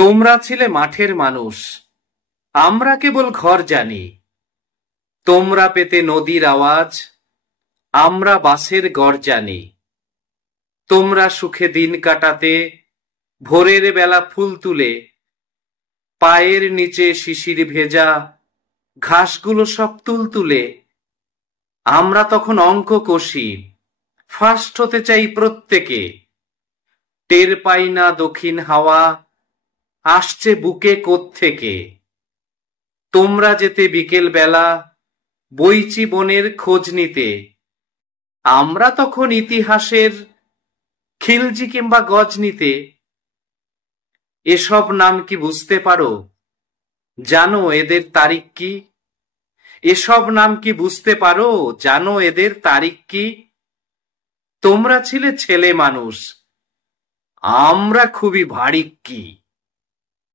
তোমরা ছিলে মাঠের মানুষ, আমরা কেবল ঘর জানি। তোমরা পেতে নদীর আওয়াজ, আমরা বাঁশের গড় জানি। তোমরা সুখে দিন কাটাতে ভোরের বেলা ফুল তুলে, পায়ের নিচে শিশির ভেজা ঘাসগুলো সব তুলতুলে। আমরা তখন অঙ্ক কষি, ফার্স্ট হতে চাই প্রত্যেকে। টের পাই না দক্ষিণ হাওয়া আসছে বুকে কোত্থেকে। তোমরা যেতে বিকেল বেলা বইচি বনের খোঁজ নিতে, আমরা তখন ইতিহাসের খিলজি কিংবা গজ নিতে। এসব নাম কি বুঝতে পারো? জানো এদের তারিখ কি? এসব নাম কি বুঝতে পারো? জানো এদের তারিখ কি? তোমরা ছিলে ছেলে মানুষ, আমরা খুবই ভারিক্কি।